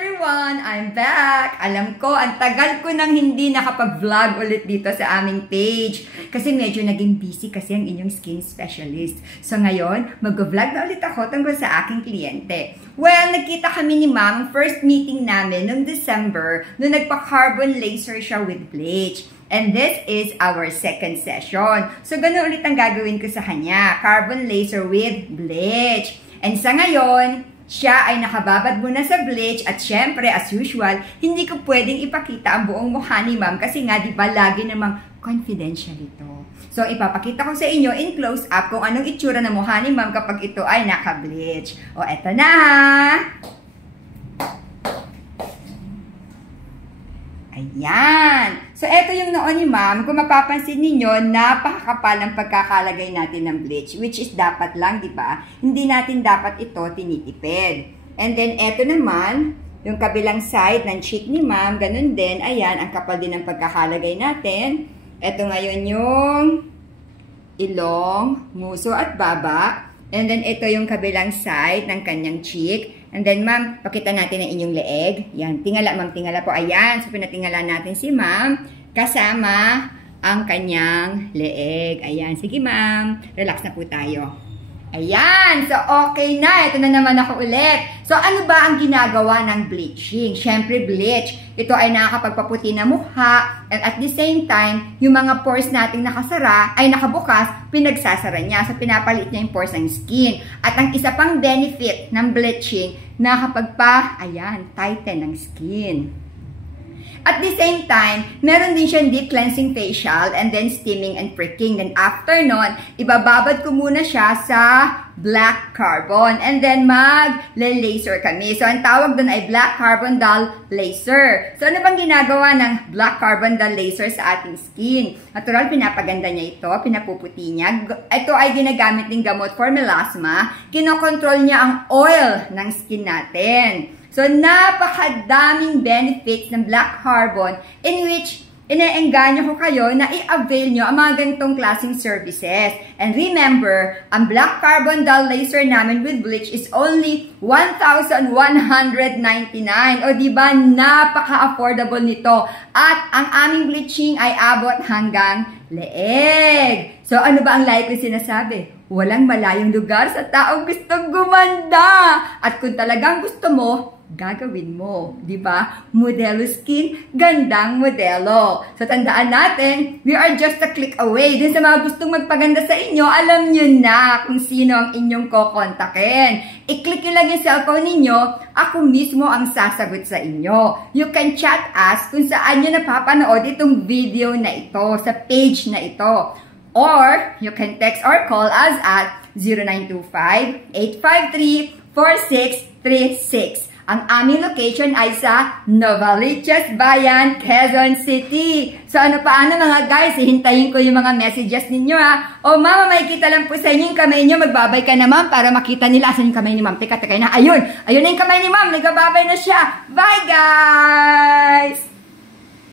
everyone! I'm back! Alam ko, ang tagal ko nang hindi nakapag-vlog ulit dito sa aming page. Kasi medyo naging busy kasi ang inyong skin specialist. So ngayon, mag-vlog na ulit ako tungkol sa aking kliyente. Well, nagkita kami ni Ma'am, first meeting namin noong December, nung nagpa-carbon laser siya with bleach. And this is our second session. So ganun ulit ang gagawin ko sa kanya, carbon laser with bleach. And sa ngayon, siya ay nakababad muna sa bleach at syempre, as usual, hindi ko pwedeng ipakita ang buong mukha ni Ma'am kasi nga, di ba, lagi namang confidential ito. So, ipapakita ko sa inyo in close-up kung anong itsura ng mukha ni Ma'am kapag ito ay naka-bleach. O, eto na! Ayan! So, eto yung noon ni Ma'am. Kung mapapansin ninyo, napakakapal ang pagkakalagay natin ng bleach, which is dapat lang, di ba? Hindi natin dapat ito tinitipid. And then, eto naman, yung kabilang side ng cheek ni Ma'am, ganun din. Ayan, ang kapal din ng pagkakalagay natin. Eto ngayon yung ilong, nguso at baba. And then, ito yung kabilang side ng kanyang cheek. And then, Ma'am, pakita natin ang inyong leeg. Yan, tingala, Ma'am, tingala po. Ayan, so pinatingala natin si Ma'am kasama ang kanyang leeg. Ayan, sige, Ma'am. Relax na po tayo. Ayan, so okay na. Ito na naman ako ulit. So, ano ba ang ginagawa ng bleaching? Siyempre, bleach. Ito ay nakakapagpaputi na mukha. And at the same time, yung mga pores nating nakasara, ay nakabukas, pinagsasara niya. So, pinapalit niya yung pores ng skin. At ang isa pang benefit ng bleaching, ayan, tighten ng skin. At the same time, meron din siyang deep cleansing facial and then steaming and pricking. Then after nun, ibababad ko muna siya sa black carbon. And then mag-laser kami. So, ang tawag doon ay black carbon dull laser. So, ano bang ginagawa ng black carbon dull laser sa ating skin? Natural, pinapaganda niya ito, pinapuputi niya. Ito ay ginagamit ng gamot for melasma. Kinokontrol niya ang oil ng skin natin. So, napakadaming benefits ng black carbon in which ine-engganyo ko kayo na i-avail nyo ang mga ganitong klaseng services. And remember, ang black carbon dull laser namin with bleach is only 1,199. O diba, napaka-affordable nito. At ang aming bleaching ay abot hanggang leeg. So, ano ba ang like ko sinasabi? Walang malayong lugar sa taong gustong gumanda. At kung talagang gusto mo, gagawin mo, di ba? Modelo skin, gandang modelo. So, tandaan natin, we are just a click away. Din sa mga gustong magpaganda sa inyo, alam nyo na kung sino ang inyong kokontakin. I-click nyo lang yung cellphone ninyo, ako mismo ang sasagot sa inyo. You can chat us kung saan nyo napapanood itong video na ito, sa page na ito. Or, you can text or call us at 0925-853-4636. Ang aming location ay sa Novaliches Bayan, Quezon City. So ano paano mga guys, hihintayin ko yung mga messages ninyo ha. O mama, makikita lang po sa inyo yung kamay nyo. Magbabay ka na ma'am para makita nila asan yung kamay ni ma'am. Teka na. Ayun na yung kamay ni ma'am. Nagbababay na siya. Bye guys!